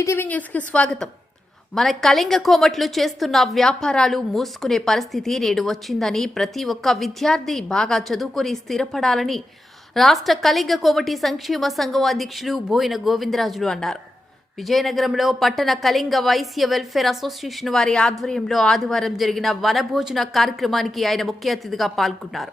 ETV న్యూస్కి స్వాగతం. మన కళింగ కోమట్లు చేస్తున్న వ్యాపారాలు మూసుకునే పరిస్థితి నేడు వచ్చిందని ప్రతి ఒక్క విద్యార్థి బాగా చదువుకొని స్థిరపడాలని రాష్ట్ర కళింగ కోమటి సంక్షేమ సంఘం అధ్యక్షులు బోయిన గోవిందరాజులు అన్నారు. విజయనగరంలో పట్టణ కళింగ వైశ్య వెల్ఫేర్ అసోసియేషన్ వారి ఆధ్వర్యంలో ఆదివారం జరిగిన వనభోజన కార్యక్రమానికి ఆయన ముఖ్య అతిథిగా పాల్గొన్నారు.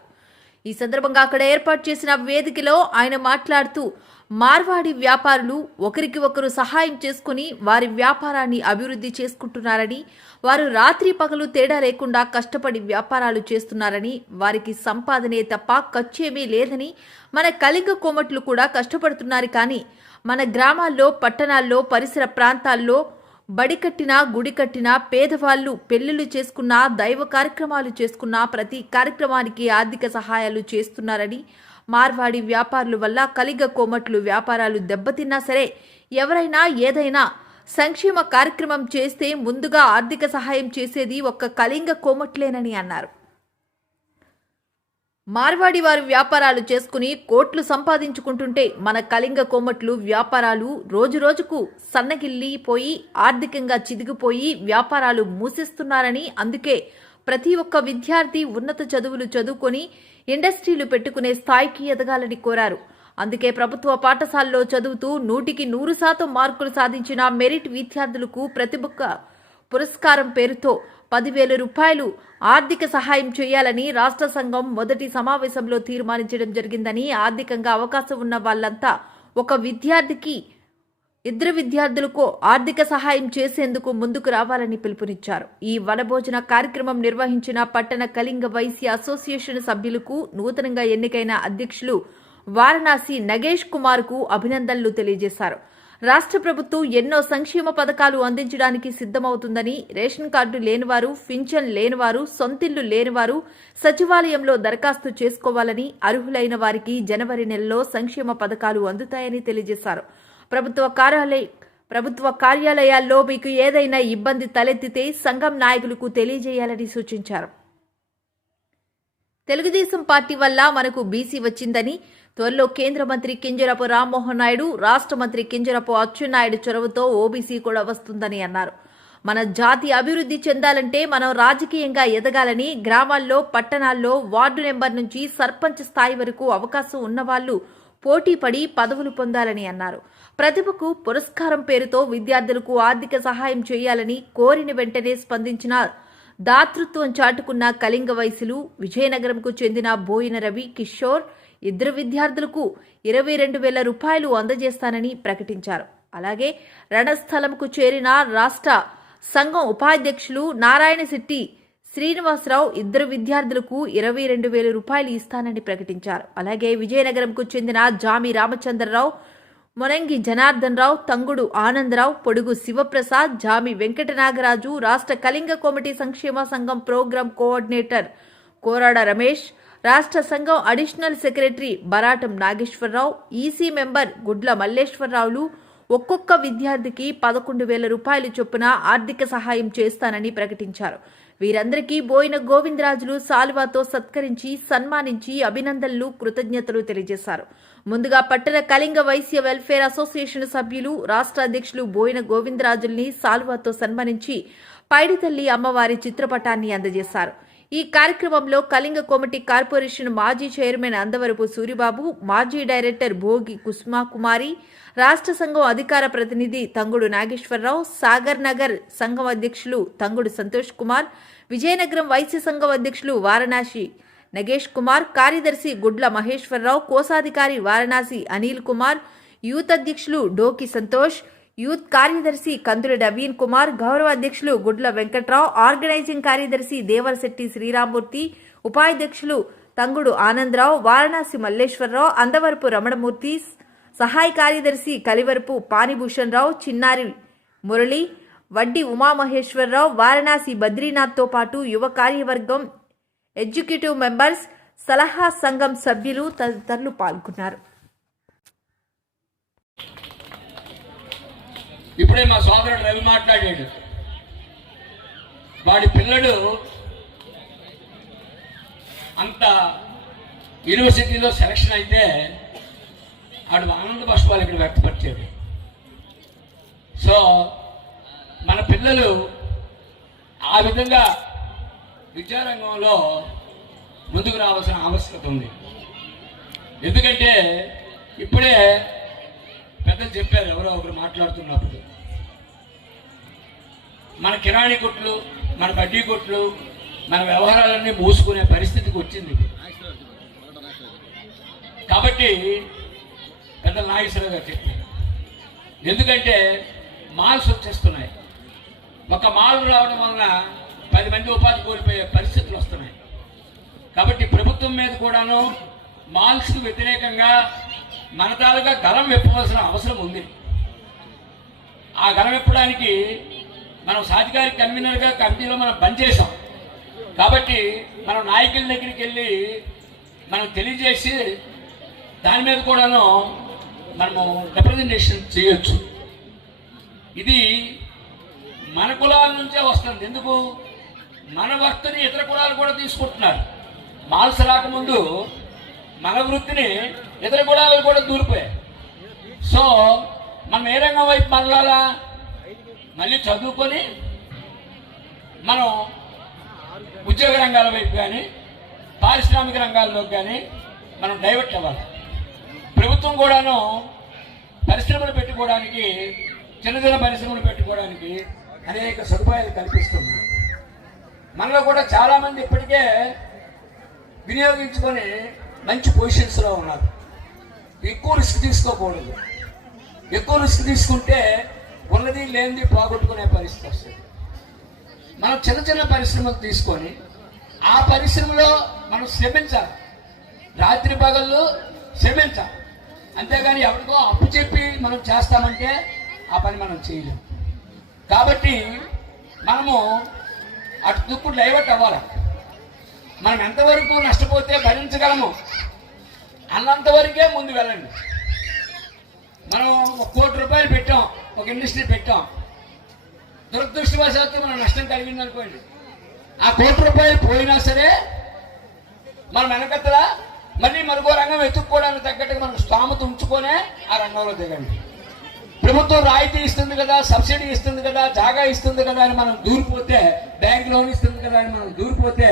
ఈ సందర్భంగా అక్కడ ఏర్పాటు చేసిన వేదికలో ఆయన మాట్లాడుతూ మార్వాడి వ్యాపారులు ఒకరికి ఒకరు సహాయం చేసుకుని వారి వ్యాపారాన్ని అభివృద్ధి చేసుకుంటున్నారని వారు రాత్రి పగలు తేడా లేకుండా కష్టపడి వ్యాపారాలు చేస్తున్నారని వారికి సంపాదనే తప్ప ఖర్చేమీ లేదని మన కలిగ కోమట్లు కూడా కష్టపడుతున్నారు కానీ మన గ్రామాల్లో పట్టణాల్లో పరిసర ప్రాంతాల్లో బడి కట్టినా గుడి కట్టినా పేదవాళ్ళు పెళ్ళిళ్ళు చేసుకున్నా దైవ కార్యక్రమాలు చేసుకున్నా ప్రతి కార్యక్రమానికి ఆర్థిక సహాయాలు చేస్తున్నారని. మార్వాడి వ్యాపారుల వల్ల కలిగ కోమట్లు వ్యాపారాలు దెబ్బతిన్నా సరే ఎవరైనా ఏదైనా సంక్షేమ కార్యక్రమం చేస్తే ముందుగా ఆర్థిక సహాయం చేసేది ఒక్క కళింగ కోమట్లేనని అన్నారు. మార్వాడి వారు వ్యాపారాలు చేసుకుని కోట్లు సంపాదించుకుంటుంటే మన కళింగ కోమట్లు వ్యాపారాలు రోజు రోజుకు సన్నగిల్లిపోయి ఆర్థికంగా చిదిగిపోయి వ్యాపారాలు మూసిస్తున్నారని అందుకే ప్రతి ఒక్క విద్యార్థి ఉన్నత చదువులు చదువుకొని ఇండస్ట్రీలు పెట్టుకునే స్థాయికి ఎదగాలని కోరారు. అందుకే ప్రభుత్వ పాఠశాలలో చదువుతూ నూటికి నూరు శాతం మార్కులు సాధించిన మెరిట్ విద్యార్థులకు ప్రతిభ పురస్కారం పేరుతో పదివేల రూపాయలు ఆర్థిక సహాయం చేయాలని రాష్ట్ర సంఘం మొదటి సమావేశంలో తీర్మానించడం జరిగిందని ఆర్థికంగా అవకాశం ఉన్న వాళ్ళంతా ఒక విద్యార్థికి ఇద్దరు విద్యార్థులకు ఆర్థిక సహాయం చేసేందుకు ముందుకు రావాలని పిలుపునిచ్చారు. ఈ వనభోజన కార్యక్రమం నిర్వహించిన పట్టణ కళింగ వైశ్య అసోసియేషన్ సభ్యులకు నూతనంగా ఎన్నికైన అధ్యక్షులు వారణాసి నగేష్ కుమార్కు అభినందనలు తెలియజేశారు. రాష్ట్ర ప్రభుత్వం ఎన్నో సంక్షేమ పథకాలు అందించడానికి సిద్ధమవుతుందని రేషన్ కార్డు లేనివారు పింఛన్ లేనివారు సొంతిల్లు లేనివారు సచివాలయంలో దరఖాస్తు చేసుకోవాలని అర్హులైన వారికి జనవరి నెలలో సంక్షేమ పథకాలు అందుతాయని తెలియజేశారు. ప్రభుత్వ కార్యాలయ ప్రభుత్వ కార్యాలయాల్లో మీకు ఏదైనా ఇబ్బంది తలెత్తితే సంఘం నాయకులకు తెలియజేయాలని సూచించారు. తెలుగుదేశం పార్టీ వల్ల మనకు బీసీ వచ్చిందని త్వరలో కేంద్ర మంత్రి కింజరపు రామ్మోహన్ నాయుడు రాష్ట్ర మంత్రి కింజరపు అచ్చెన్నాయుడు చొరవతో ఓబీసీ కూడా వస్తుందని అన్నారు. మన జాతి అభివృద్ధి చెందాలంటే మనం రాజకీయంగా ఎదగాలని గ్రామాల్లో పట్టణాల్లో వార్డు నెంబర్ నుంచి సర్పంచ్ స్థాయి వరకు అవకాశం ఉన్నవాళ్ళు పోటీ పడి పదవులు పొందాలని అన్నారు. ప్రతిభకు పురస్కారం పేరుతో విద్యార్థులకు ఆర్థిక సహాయం చేయాలని కోరిన వెంటనే స్పందించిన దాతృత్వం చాటుకున్న కళింగ వయసులు విజయనగరంకు చెందిన బోయిన రవి కిషోర్ ఇద్దరు విద్యార్థులకు ఇరవై రెండు వేల రూపాయలు అందజేస్తానని ప్రకటించారు. అలాగే రణస్థలంకు చేరిన రాష్ట్ర సంఘం ఉపాధ్యక్షులు నారాయణ శెట్టి శ్రీనివాసరావు ఇద్దరు విద్యార్థులకు ఇరవై రెండు వేల రూపాయలు ఇస్తానని ప్రకటించారు. అలాగే విజయనగరంకు చెందిన జామి రామచంద్రరావు మొనంగి జనార్దన్ రావు తంగుడు ఆనందరావు పొడుగు శివప్రసాద్ జామి వెంకటనాగరాజు రాష్ట్ర కళింగ కమిటీ సంక్షేమ సంఘం ప్రోగ్రాం కోఆర్డినేటర్ కోరాడ రమేష్ రాష్ట్ర సంఘం additional secretary Baratam Nageswara Rao EC member Gudla మల్లేశ్వరరావులు ఒక్కొక్క విద్యార్థికి పదకొండు వేల రూపాయలు చొప్పున ఆర్థిక సహాయం చేస్తానని ప్రకటించారు. వీరందరికీ బోయిన గోవిందరాజులు సాల్వాతో సత్కరించి సన్మానించి అభినందనలు కృతజ్ఞతలు తెలియజేశారు. ముందుగా పట్టణ కళింగ వైశ్య వెల్ఫేర్ అసోసియేషన్ సభ్యులు రాష్ట్ర అధ్యక్షులు బోయిన గోవిందరాజుల్ని సాల్వాతో సన్మానించి పైడితల్లి అమ్మవారి చిత్రపటాన్ని అందజేశారు. ఈ కార్యక్రమంలో కళింగ కోమటి కార్పొరేషన్ మాజీ చైర్మన్ అందవరపు సూరిబాబు మాజీ డైరెక్టర్ భోగి కుస్మా కుమారి రాష్ట్ర సంఘం అధికార ప్రతినిధి తంగుడు నాగేశ్వరరావు సాగర్ నగర్ సంఘం అధ్యక్షులు తంగుడు సంతోష్ కుమార్ విజయనగరం వైశ్య సంఘం అధ్యక్షులు వారణాసి నగేష్ కుమార్ కార్యదర్శి గుడ్ల మహేశ్వరరావు కోశాధికారి వారణాసి అనిల్ కుమార్ యూత్ అధ్యక్షులు డోకి సంతోష్ యూత్ కార్యదర్శి కందుల నవీన్ కుమార్ గౌరవ అధ్యక్షులు గుడ్ల వెంకట్రావు ఆర్గనైజింగ్ కార్యదర్శి దేవరశెట్టి శ్రీరామూర్తి ఉపాధ్యక్షులు తంగుడు ఆనందరావు వారణాసి మల్లేశ్వరరావు అందవరపు రమణమూర్తి సహాయ కార్యదర్శి కలివరపు పాణిభూషణ్ రావు చిన్నారి మురళి వడ్డి ఉమామహేశ్వరరావు వారణాసి బద్రీనాథ్తో పాటు యువ కార్యవర్గం ఎగ్జిక్యూటివ్ మెంబర్స్ సలహా సంఘం సభ్యులు తదితరులు పాల్గొన్నారు. ఇప్పుడే మా సోదరుడు రవి మాట్లాడాడు. వాడి పిల్లడు అంత యూనివర్సిటీలో సెలక్షన్ అయితే వాడు ఆనంద బాష్పాలు ఇక్కడ వ్యక్తపరిచాడు. సో మన పిల్లలు ఆ విధంగా విద్యారంగంలో ముందుకు రావాల్సిన ఆవశ్యకత ఉంది. ఎందుకంటే ఇప్పుడే పెద్దలు చెప్పారు ఎవరో ఒకరు మాట్లాడుతున్నప్పుడు. మన కిరాణి కొట్లు మన బడ్డీ కొట్లు మన వ్యవహారాలన్నీ మూసుకునే పరిస్థితికి వచ్చింది. కాబట్టి పెద్ద నాగేశ్వరరావు గారు చెప్పారు. ఎందుకంటే మాల్స్ వచ్చేస్తున్నాయి. ఒక మాల్ రావడం వలన పది మంది ఉపాధి కోల్పోయే పరిస్థితులు వస్తున్నాయి. కాబట్టి ప్రభుత్వం మీద కూడాను మాల్స్కు వ్యతిరేకంగా మన తాలుగా గలం విప్పవలసిన అవసరం ఉంది. ఆ గలం విప్పడానికి మనం సాధికారి కన్వీనర్గా కమిటీలో మనం బంద్ కాబట్టి మనం నాయకుల దగ్గరికి వెళ్ళి మనం తెలియజేసి దాని మీద కూడాను మనము రిప్రజెంటేషన్ చేయొచ్చు. ఇది మన కులాల నుంచే వస్తుంది. ఎందుకు? మన వర్క్ని ఇతర కులాలు కూడా తీసుకుంటున్నారు. మాల్స్ రాకముందు మన వృత్తిని ఇతర కులాలు కూడా దూరిపోయాయి. సో మనం ఏ రంగం వైపు మరలాలా? మళ్ళీ చదువుకొని మనం ఉద్యోగ రంగాల వైపు కానీ పారిశ్రామిక రంగాల్లోకి కానీ మనం డైవర్ట్ అవ్వాలి. ప్రభుత్వం కూడాను పరిశ్రమలు పెట్టుకోవడానికి చిన్న చిన్న పరిశ్రమలు పెట్టుకోవడానికి అనేక సదుపాయాలు కల్పిస్తుంది. మనలో కూడా చాలామంది ఇప్పటికే వినియోగించుకొని మంచి పొజిషన్స్లో ఉన్నారు. ఎక్కువ రిస్క్ తీసుకోకూడదు. ఎక్కువ రిస్క్ తీసుకుంటే ఉన్నది లేనిది పోగొట్టుకునే పరిస్థితి వస్తుంది. మనం చిన్న చిన్న పరిశ్రమలు తీసుకొని ఆ పరిశ్రమలో మనం శ్రమించాలి. రాత్రి పగళ్ళు శ్రమించాలి. అంతేగాని ఎవరికో అప్పు చెప్పి మనం చేస్తామంటే ఆ పని మనం చేయలేము కాబట్టి మనము అటు దుప్పుడు డైవర్ట్ అవ్వాలి. మనం ఎంతవరకు నష్టపోతే భరించగలము? అన్నంత వరకే ముందు వెళ్ళండి. మనం ఒక కోటి రూపాయలు పెట్టాం ఒక ఇండస్ట్రీ పెట్టాం. దురదృష్టవశాత్తు మనం నష్టం కలిగింది అనుకోండి ఆ కోటి రూపాయలు పోయినా సరే మనం వెనకత్తలా మళ్ళీ మరొక రంగం వెతుక్కోవడానికి తగ్గట్టుగా మనం స్థామత ఉంచుకొనే ఆ రంగంలో దిగండి. ప్రభుత్వం రాయితీ ఇస్తుంది కదా సబ్సిడీ ఇస్తుంది కదా జాగా ఇస్తుంది కదా అని మనం దూరిపోతే బ్యాంక్ లోన్ ఇస్తుంది కదా అని మనం దూరిపోతే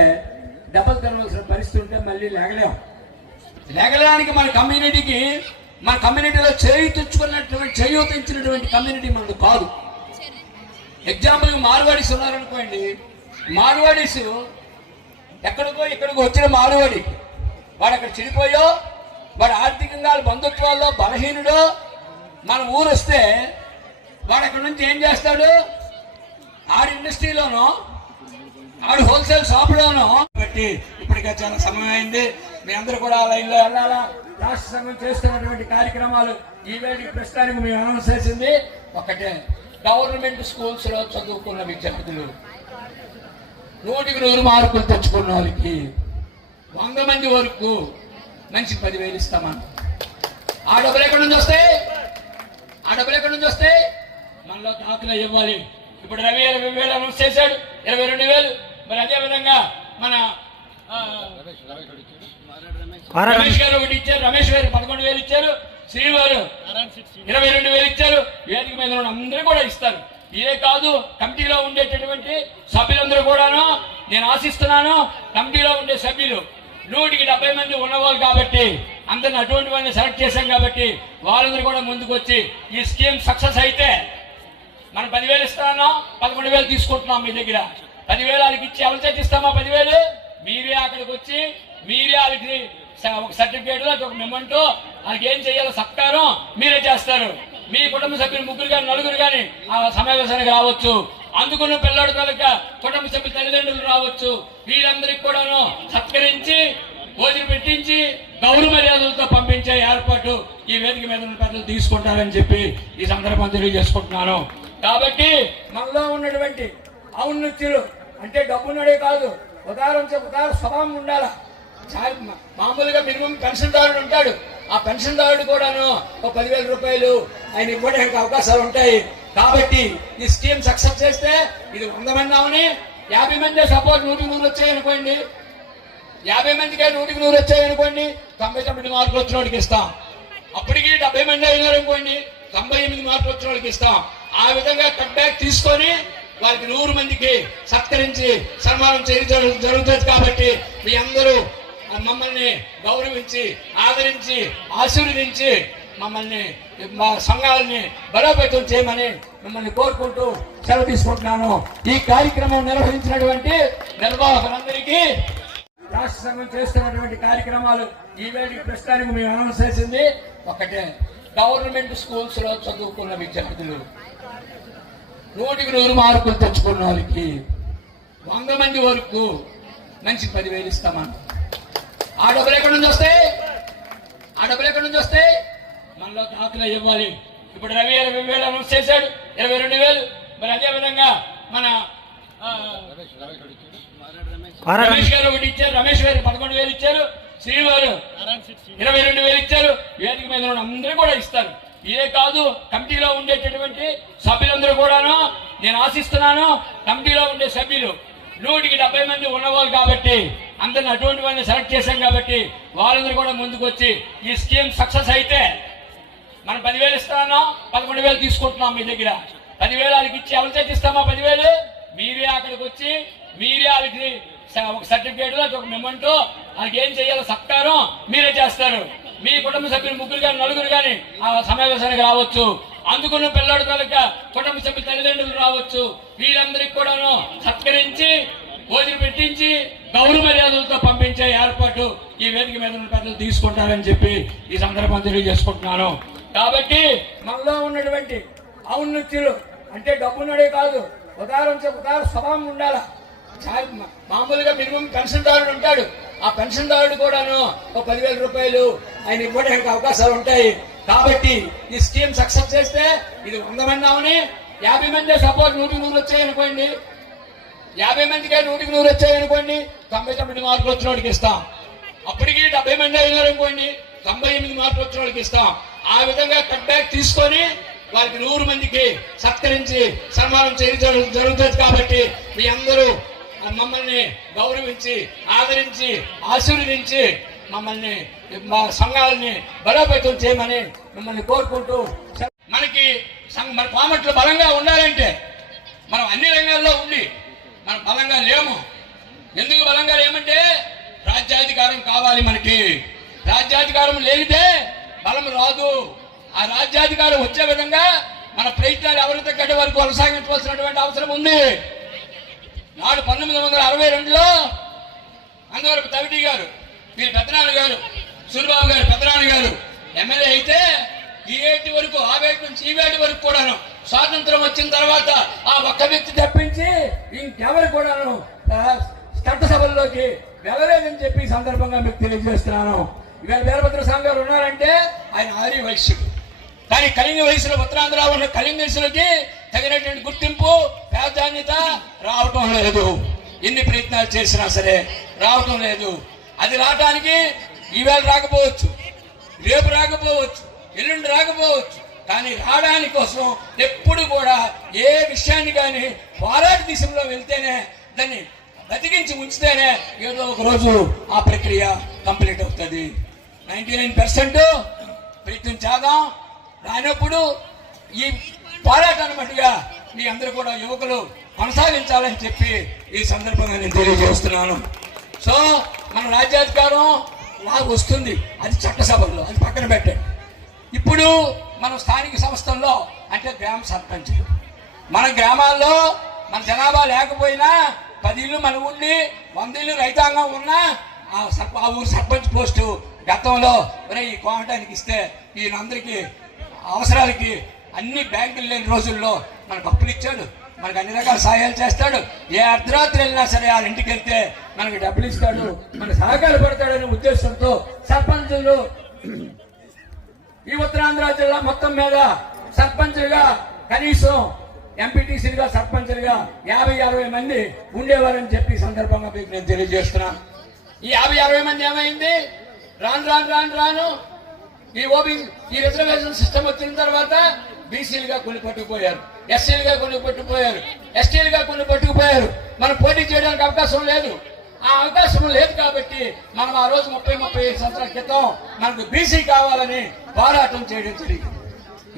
డబ్బులు తినవలసిన పరిస్థితి ఉంటే మళ్ళీ లేగలేం. లేగలేడానికి మన కమ్యూనిటీకి మన కమ్యూనిటీలో చేయూతించుకున్నటువంటి చేయూతించినటువంటి కమ్యూనిటీ మనది కాదు. ఎగ్జాంపుల్ మార్వాడీస్ ఉన్నారనుకోండి మార్వాడీస్ ఎక్కడికో ఇక్కడికి వచ్చిన మార్వాడి వాడు అక్కడ చెడిపోయో వాడు ఆర్థికంగా బంధుత్వాల్లో బలహీనుడో మన ఊరు వస్తే వాడు అక్కడ నుంచి ఏం చేస్తాడు? ఆడి ఇండస్ట్రీలోనో ఆడు హోల్సేల్ షాప్లోనో బట్టి ఇప్పటికే చాలా సమయం అయింది. మీ అందరూ కూడా ఆ లైన్లో వెళ్ళాలా? రాష్ట్ర సంఘం చేస్తున్నటువంటి కార్యక్రమాలు ఈ ప్రస్తుతానికి మేము అనౌన్స్ చేసింది ఒకటే. గవర్నమెంట్ స్కూల్స్లో చదువుకున్న విద్యార్థులు నూటికి నూరు మార్కులు తెచ్చుకున్న వాళ్ళకి వంద మంది వరకు మంచి పదివేలు ఇస్తామని ఆ డబ్బులు ఎక్కడి నుంచి వస్తాయి? ఆ డబ్బులు ఎక్కడి నుంచి వస్తాయి? మనలో దాఖలు ఇవ్వాలి. ఇప్పుడు రవి ఇరవై వేలు అనౌన్స్ చేశాడు. ఇరవై రెండు వేలు. మరి అదే విధంగా రమేష్ గారు ఒకటి ఇచ్చారు. రమేష్ గారు పదకొండు వేలు ఇచ్చారు. శ్రీ గారు ఇరవై రెండు వేలు ఇచ్చారు. వేదిక మీద ఉన్న అందరూ కూడా ఇస్తారు. ఇదే కాదు కమిటీలో ఉండేటటువంటి సభ్యులందరూ కూడాను నేను ఆశిస్తున్నాను కమిటీలో ఉండే సభ్యులు నూటికి డెబ్బై మంది ఉన్నవాళ్ళు కాబట్టి అందరిని అటువంటి వాళ్ళని సెలెక్ట్ చేశాం కాబట్టి వాళ్ళందరూ కూడా ముందుకు వచ్చి ఈ స్కీమ్ సక్సెస్ అయితే మనం పదివేలు ఇస్తాను? పదకొండు వేలు తీసుకుంటున్నాం మీ దగ్గర. పదివేలు వాళ్ళకి ఇచ్చి ఎవరి చేతి ఇస్తామా పదివేలు? మీరే అక్కడికి వచ్చి మీరే వాళ్ళకి స- ఒక సర్టిఫికేట్ ఒక మెమంటో వాళ్ళకి ఏం చేయాలో సత్కారం మీరే చేస్తారు. మీ కుటుంబ సభ్యులు ముగ్గురు కానీ నలుగురు కానీ ఆ సమావేశానికి రావచ్చు. అందుకున్న పిల్లడు కనుక కుటుంబ సభ్యుల తల్లిదండ్రులు రావచ్చు. వీళ్ళందరికీ కూడాను సత్కరించి భోజనం పెట్టించి గౌరవ మర్యాదలతో పంపించే ఏర్పాటు ఈ వేదిక మీద ఉన్న పెద్దలు తీసుకుంటారని చెప్పి ఈ సందర్భం తెలియజేసుకుంటున్నాను. కాబట్టి మనలో ఉన్నటువంటి ఔన్నత్యులు అంటే డబ్బున్నడే కాదు ఉదాహరణ ఉదాహరణ స్వభావం ఉండాలా? మామూలుగా మినిమం పెన్షన్దారుడు ఉంటాడు. ఆ పెన్షన్దారుడు కూడాను ఒక పదివేల రూపాయలు ఆయన ఇవ్వడానికి అవకాశాలు ఉంటాయి. కాబట్టి ఈ స్కీమ్ సక్సెస్ చేస్తే ఇది వంద మంది అవని యాభై మంది సపోజ్ నూటికి నూరు వచ్చాయనుకోండి. యాభై మందికి నూటికి నూరు వచ్చాయనుకోండి తొంభై తొమ్మిది మార్కులు వచ్చిన వాడికి ఇస్తాం. అప్పటికి డెబ్బై మంది అయినారు అనుకోండి తొంభై ఎనిమిది మార్కులు వచ్చిన వాళ్ళకి ఇస్తాం. ఆ విధంగా కట్ బ్యాక్ తీసుకొని వారికి నూరు మందికి సత్కరించి సన్మానం చేయడం జరుగుతుంది కాబట్టి మీ అందరూ మమ్మల్ని గౌరవించి ఆదరించి ఆశీర్వదించి మమ్మల్ని మా సంఘాలని బలోపేతం చేయమని మిమ్మల్ని కోరుకుంటూ సెలవు తీసుకుంటున్నాను. ఈ కార్యక్రమం నిర్వహించినటువంటి నిర్వాహకులందరికీ రాష్ట్ర సంఘం చేస్తున్నటువంటి కార్యక్రమాలు ఈ వేడికి ప్రస్తుతానికి మేము అనౌన్స్ చేసింది. ఒకటే గవర్నమెంట్ స్కూల్స్లో చదువుకున్న విద్యార్థులు. నూటికి నూరు మార్కులు తెచ్చుకున్న వాళ్ళకి వంద మంది వరకు మంచి పదివేలు ఇస్తామని ఆ డబ్బులు ఎక్కడి నుంచి వస్తాయి? ఆ డబ్బులు ఎక్కడి నుంచి వస్తాయి? మనలో దాఖలా ఇవ్వాలి. ఇప్పుడు రవి ఇరవై వేలు అనౌన్స్ చేశాడు. ఇరవై రెండు వేలు. మరి అదే విధంగా మన రమేష్ గారు ఒకటి ఇచ్చారు. రమేష్ గారు పదకొండు వేలు ఇచ్చారు. శ్రీవారు ఇరవై రెండు వేలు ఇచ్చారు. వేదిక మీద అందరూ కూడా ఇస్తారు. ఇదే కాదు కమిటీలో ఉండేటటువంటి సభ్యులందరూ కూడాను నేను ఆశిస్తున్నాను కమిటీలో ఉండే సభ్యులు నూటికి డెబ్బై మంది ఉన్నవాళ్ళు కాబట్టి అందరిని అటువంటి వాళ్ళని సెలెక్ట్ చేశాం కాబట్టి వాళ్ళందరూ కూడా ముందుకు వచ్చి ఈ స్కీమ్ సక్సెస్ అయితే మనం పదివేలు ఇస్తానో పదకొండు వేలు తీసుకుంటున్నాం మీ దగ్గర. పదివేలు వాళ్ళకి ఇచ్చి ఎవరి చేతి ఇస్తామా పదివేలు? మీరే అక్కడికి వచ్చి మీరే వాళ్ళకి ఒక సర్టిఫికేట్ ఒక మెమెంటో వాళ్ళకి ఏం చేయాలో సత్కారం మీరే చేస్తారు. మీ కుటుంబ సభ్యులు ముగ్గురు కానీ నలుగురు కానీ ఆ సమావేశానికి రావచ్చు. అందుకున్న పిల్లాడు కనుక కుటుంబ సభ్యులు తల్లిదండ్రులు రావచ్చు. వీళ్ళందరికీ కూడాను సత్కరించి భోజనం పెట్టించి గౌరవ మర్యాదలతో పంపించే ఏర్పాటు ఈ వేదిక మీద ఉన్న పెద్దలు తీసుకుంటారని చెప్పి ఈ సందర్భం తెలియజేసుకుంటున్నాను. కాబట్టి మనలో ఉన్నటువంటి ఔన్నత్యులు అంటే డబ్బున్నడే కాదు ఉదాహరణ ఉదాహరణ స్వభావం ఉండాలా మామూలుగా మినిమం పెన్షన్దారుడు ఉంటాడు. ఆ పెన్షన్దారుడు కూడాను ఒక పదివేల రూపాయలు ఆయన ఇవ్వడానికి అవకాశాలు ఉంటాయి. కాబట్టి ఈ స్కీమ్ సక్సెస్ చేస్తే ఇది వంద మంది అవని యాభై మంది సపోజ్ నూటికి నూరు వచ్చాయనుకోండి. యాభై మందికే నూటికి నూరు వచ్చాయనుకోండి తొంభై తొమ్మిది మార్కులు వచ్చిన వాడికి ఇస్తాం. అప్పటికి డెబ్బై మంది అయినారు అనుకోండి తొంభై ఎనిమిది మార్కులు వచ్చిన వాళ్ళకి ఇస్తాం. ఆ విధంగా కట్ బ్యాక్ తీసుకొని వారికి నూరు మందికి సత్కరించి సన్మానం చేయించడం జరుగుతుంది కాబట్టి మీ అందరూ మమ్మల్ని గౌరవించి ఆదరించి ఆశీర్వదించి మమ్మల్ని మా సంఘాలని బలోపేతం చేయమని మిమ్మల్ని కోరుకుంటూ మనకి మన పామట్లు బలంగా ఉండాలంటే మనం అన్ని రంగాల్లో ఉండి మనం బలంగా లేము. ఎందుకు బలంగా లేమంటే రాజ్యాధికారం కావాలి మనకి. రాజ్యాధికారం లేనిదే బలం రాదు. ఆ రాజ్యాధికారం వచ్చే విధంగా మన ప్రయత్నాలు ఎవరితో గడ్డ వరకు కొనసాగించవలసినటువంటి అవసరం ఉంది? నాడు పంతొమ్మిది వందల అరవై రెండులో అంతవరకు తవిటి గారు మీరు పెద్దనాన్న గారు సూరిబాబు గారు పెద్దనాన్న గారు ఎమ్మెల్యే అయితే ఈ ఏటి వరకు ఆ వేటి నుంచి ఈ వేటి వరకు కూడాను స్వాతంత్రం వచ్చిన తర్వాత ఆ ఒక్క వ్యక్తి తప్పించి ఇంకెవరు కూడాను చట్టసభల్లోకి వెళ్ళలేదని చెప్పి సందర్భంగా మీకు తెలియజేస్తున్నాను. ఇవాళ వీరభద్ర స్వామి గారు ఉన్నారంటే ఆయన ఆర్య వైశ్యుడు కానీ కలింగ వయసులో ఉత్తరాంధ్ర ఉన్న కలింగ వయసులకి తగినటువంటి గుర్తింపు ప్రాధాన్యత రావటం లేదు. ఎన్ని ప్రయత్నాలు చేసినా సరే రావటం లేదు. అది రావటానికి ఈవేళ రాకపోవచ్చు రేపు రాకపోవచ్చు ఎల్లుండి రాకపోవచ్చు. కానీ రావడానికి కోసం ఎప్పుడు కూడా ఏ విషయాన్ని కానీ పోరాట దిశలో వెళ్తేనే దాన్ని బతికించి ఉంచితేనే ఏదో ఒక రోజు ఆ ప్రక్రియ కంప్లీట్ అవుతుంది. నైంటీ నైన్ పర్సెంట్ ప్రయత్నం చేద్దాం రానప్పుడు ఈ పోరాటాన్ని మీ అందరూ కూడా యువకులు కొనసాగించాలని చెప్పి ఈ సందర్భంగా నేను తెలియజేస్తున్నాను. సో మన రాజ్యాధికారం నాకు వస్తుంది. అది చట్టసభల్లో అది పక్కన పెట్టండి. ఇప్పుడు మన స్థానిక సంస్థల్లో అంటే గ్రామ సర్పంచ్ మన గ్రామాల్లో మన జనాభా లేకపోయినా పది ఇల్లు మన ఉండి వంద ఇల్లు రైతాంగం ఉన్నా ఆ సర్ప ఆ ఊరు సర్పంచ్ పోస్టు గతంలో ఈ కోమటానికి ఇస్తే ఈయనందరికీ అవసరాలకి అన్ని బ్యాంకులు లేని రోజుల్లో మనకు అప్పులు ఇచ్చాడు. మనకు అన్ని రకాల సహాయాలు చేస్తాడు. ఏ అర్ధరాత్రి వెళ్ళినా సరే వాళ్ళ ఇంటికి వెళ్తే మనకి డబ్బులు ఇస్తాడు. మన సహకార పడతాడనే ఉద్దేశంతో సర్పంచులు ఈ ఉత్తరాంధ్ర జిల్లా మొత్తం మీద సర్పంచులుగా కనీసం ఎంపీటీసీలుగా సర్పంచులుగా యాభై అరవై మంది ఉండేవారని చెప్పి సందర్భంగా మీకు నేను తెలియజేస్తున్నాను ఈ యాభై అరవై మంది ఏమైంది? రాను రాను రాను రాను. ఈ ఓబీ ఈ రిజర్వేషన్ సిస్టమ్ వచ్చిన తర్వాత బీసీలుగా కొన్ని పట్టుకుపోయారు ఎస్సీలుగా కొన్ని పట్టుకుపోయారు ఎస్టీలుగా కొన్ని పట్టుకుపోయారు. మనం పోటీ చేయడానికి అవకాశం లేదు. ఆ అవకాశం లేదు కాబట్టి మనం ఆ రోజు ముప్పై ముప్పై ఐదు సంవత్సరాల క్రితం మనకు బీసీ కావాలని పోరాటం చేయడం జరిగింది.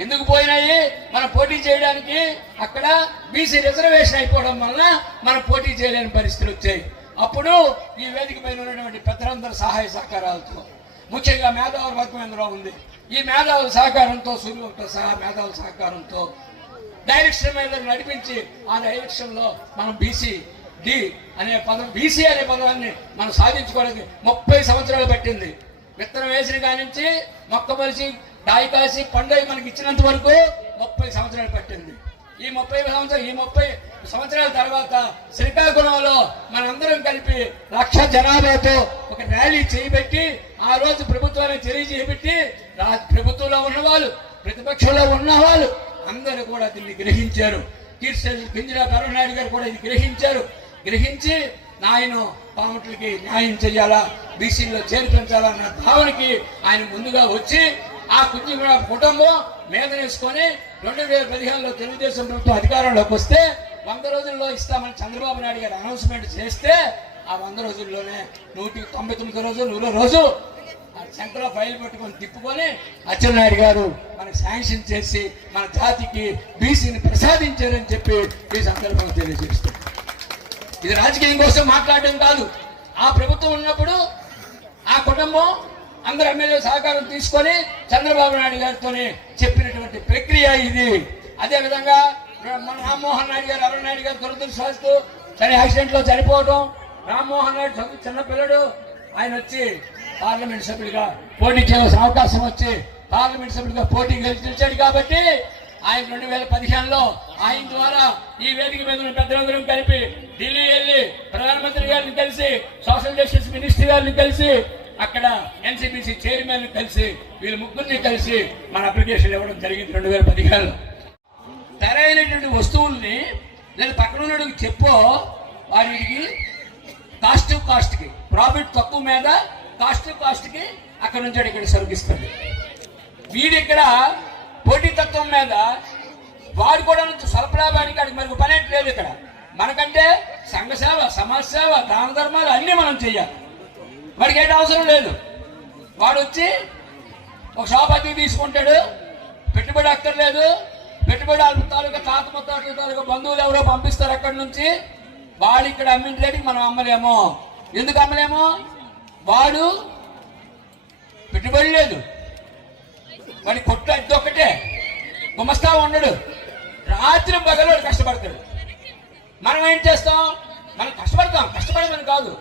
ఎందుకు పోయినాయి? మనం పోటీ చేయడానికి అక్కడ బీసీ రిజర్వేషన్ అయిపోవడం వలన మనం పోటీ చేయలేని పరిస్థితులు వచ్చాయి. అప్పుడు ఈ వేదిక పైన ఉన్నటువంటి పెద్దలందరి సహాయ సహకారాలతో ముఖ్యంగా మేధావుల వర్గం ఇందులో ఉంది? ఈ మేధావుల సహకారంతో సూర్యభక్త సహా మేధావుల సహకారంతో డైరెక్షన్ మీద నడిపించి ఆ డైరెక్షన్లో మనం బీసీ డి అనే పదం బీసీ అనే పదాన్ని మనం సాధించుకోవడానికి ముప్పై సంవత్సరాలు పట్టింది. విత్తనం వేసిన కానించి మొక్క మలిసి డాయి కాసి పండుగ మనకి ఇచ్చినంత వరకు ముప్పై సంవత్సరాలు పట్టింది. ఈ ముప్పై సంవత్సరాలు ఈ ముప్పై సంవత్సరాల తర్వాత శ్రీకాకుళంలో మనందరం కలిపి లక్ష జనాభాతో ఒక ర్యాలీ చేయబెట్టి ఆ రోజు ప్రభుత్వాన్ని తెలియజేయబెట్టి ప్రభుత్వంలో ఉన్నవాళ్ళు ప్రతిపక్షంలో ఉన్నవాళ్ళు అందరూ కూడా దీన్ని గ్రహించారు. కీర్తి కింజరా కరుణాయుడు గారు కూడా ఇది గ్రహించారు. గ్రహించి నాయన పాముట్లకి న్యాయం చేయాలా బీసీలో చేర్పించాలన్న భావనకి ఆయన ముందుగా వచ్చి ఆ కుటుంబ కుటుంబం మీద వేసుకొని రెండు వేల పదిహేనులో తెలుగుదేశం ప్రభుత్వం అధికారంలోకి వస్తే వంద రోజుల్లో ఇస్తామని చంద్రబాబు నాయుడు గారు అనౌన్స్మెంట్ చేస్తే ఆ వంద రోజుల్లోనే నూటి తొంభై తొమ్మిది రోజు నూరో రోజు ఆ సెంటర్ ఫైల్ పెట్టుకొని తిప్పుకొని అచ్చెన్నాయుడు గారు మనకు శాంక్షన్ చేసి మన జాతికి బీసీని ప్రసాదించారని చెప్పి ఈ సందర్భంగా తెలియజేస్తారు ఇది రాజకీయం కోసం మాట్లాడడం కాదు. ఆ ప్రభుత్వం ఉన్నప్పుడు ఆ కుటుంబం అందరు ఎమ్మెల్యే సహకారం తీసుకొని చంద్రబాబు నాయుడు గారితో చెప్పినటువంటి ప్రక్రియ ఇది. అదేవిధంగా రామ్మోహన్ నాయుడు గారు అరుణ్ నాయుడు గారు దురదృష్టవస్తు చని యాక్సిడెంట్లో చనిపోవడం రామ్మోహన్ నాయుడు చదువు చిన్న పిల్లడు. ఆయన వచ్చి పార్లమెంట్ సభ్యుడిగా పోటీ చేయాల్సిన అవకాశం వచ్చి పార్లమెంట్ సభ్యుడిగా పోటీ గెలిచాడు కాబట్టి ఆయన రెండు వేల పదిహేనులో ఆయన ద్వారా ఈ వేదిక మీద పెద్దలందరం కలిపి ఢిల్లీ వెళ్ళి ప్రధానమంత్రి గారిని కలిసి సోషల్ జస్టిస్ మినిస్టర్ గారిని కలిసి అక్కడ ఎన్సీపీసీ చైర్మన్ కలిసి వీళ్ళు ముగ్గురిని కలిసి మన అప్లికేషన్ ఇవ్వడం జరిగింది రెండు వేల పదిహేనులో. తెరైనటువంటి వస్తువుల్ని లేదా పక్కన ఉన్నడికి చెప్పో వారికి కాస్ట్ కాస్ట్కి ప్రాఫిట్ తక్కువ మీద కాస్ట్ కాస్ట్కి అక్కడ నుంచి ఇక్కడ సరుకిస్తుంది వీడిక్కడ ఇక్కడ పోటీతత్వం మీద వాడు కూడా స్వల్ప లాభానికి మనకు పని లేదు ఇక్కడ. మనకంటే సంఘ సేవ సమాజ సేవ దాన ధర్మాలు అన్నీ మనం చేయాలి. వాడికి ఏంటి అవసరం లేదు. వాడు వచ్చి ఒక షాప్ అది తీసుకుంటాడు పెట్టుబడి అక్కర్లేదు పెట్టుబడి తాలూకా తాత ముత్తాతల తాలూకా బంధువులు ఎవరో పంపిస్తారు అక్కడి నుంచి వాడు ఇక్కడ అమ్మిన మనం అమ్మలేము. ఎందుకు అమ్మలేము? వాడు పెట్టుబడి లేదు. వాడి కొట్టు అద్దె ఒక్కటే. గుమస్తా ఉండడు. రాత్రి పగలు కష్టపడతాడు. మనం ఏం చేస్తాం? మనం కష్టపడతాం. కష్టపడమని కాదు.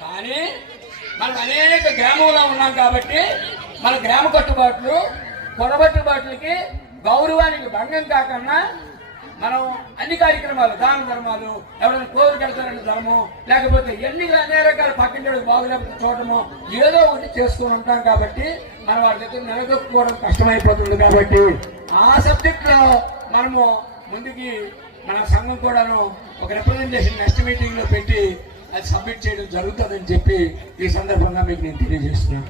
కానీ మనం అనేక గ్రామంలో ఉన్నాం కాబట్టి మన గ్రామ కట్టుబాట్లు కొనబట్టుబాట్లకి గౌరవానికి భంగం కాకుండా మనం అన్ని కార్యక్రమాలు దాన ధర్మాలు ఎవరైనా కోరికెళ్తారని ధర్మం లేకపోతే ఎన్ని అన్ని రకాల పక్కింటి బాగులేకపోతే చూడటము ఏదో ఒకటి చేసుకుని ఉంటాం కాబట్టి మనం వాళ్ళ దగ్గర నిలదొక్కుకోవడం కష్టమైపోతుంది కాబట్టి ఆ సబ్జెక్ట్లో మనము ముందుకి మన సంఘం కూడాను ఒక రిప్రజెంటేషన్ నెక్స్ట్ మీటింగ్లో పెట్టి అది సబ్మిట్ చేయడం జరుగుతుందని చెప్పి ఈ సందర్భంగా మీకు నేను తెలియజేస్తున్నాను.